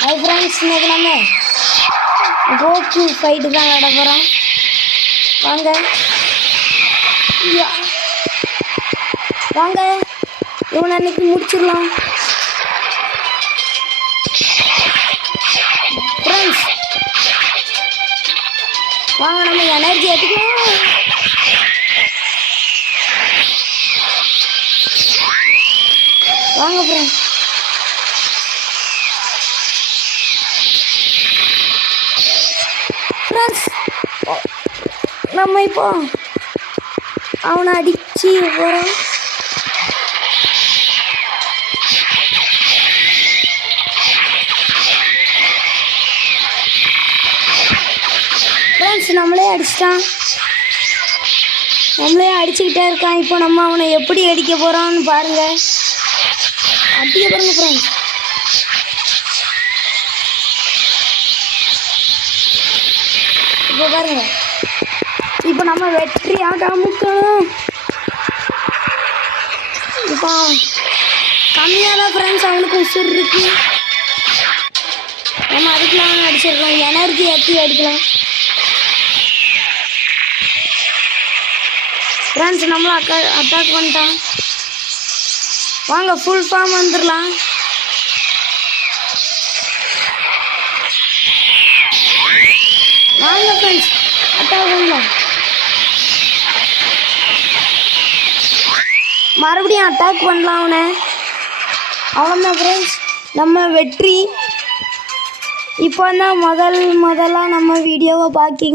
Hi friends, இன்னைக்கு நம்ம Coco fight தான் விளாட போகிறோம். வாங்க வாங்க இவனை அன்னைக்கு முடிச்சிடலாம். ஃப்ரெண்ட்ஸ் வாங்க நம்ம எனர்ஜி எடுத்துக்கலாம். வாங்க ஃப்ரெண்ட்ஸ், நம்ம இப்போ அவனை அடிச்சு போகிறோம். ஃப்ரெண்ட்ஸ் நம்மளே அடிச்சிட்டான், நம்மளே அடிச்சுக்கிட்டே இருக்கான். இப்போ நம்ம அவனை எப்படி அடிக்க போகிறோம்னு பாருங்க, அடிக்க பாருங்க ஃப்ரெண்ட்ஸ். இப்போ பாருங்க, இப்போ நம்ம வெற்றி ஆகாமுக்கணும். இப்போ கம்மியாக தான் ஃப்ரெண்ட்ஸ் அவனுக்கு உசுர் இருக்கு. நம்ம அதுக்கெலாம் அடிச்சிடலாம், எனர்ஜி ஏற்றி அடிக்கலாம். ஃப்ரெண்ட்ஸ் நம்மளும் அட்டாக் பண்ணிட்டான். வாங்க ஃபுல் ஃபார்ம் வந்துடலாம். வாங்க ஃப்ரெண்ட்ஸ் அட்டாக் பண்ணலாம். மறுபடியும் அட்டாக் பண்ணலாம் அவனை. அவ்வளோதான் ஃப்ரெண்ட்ஸ், நம்ம வெற்றி. இப்போ தான் முதலாக நம்ம வீடியோவை பார்க்கிங்க.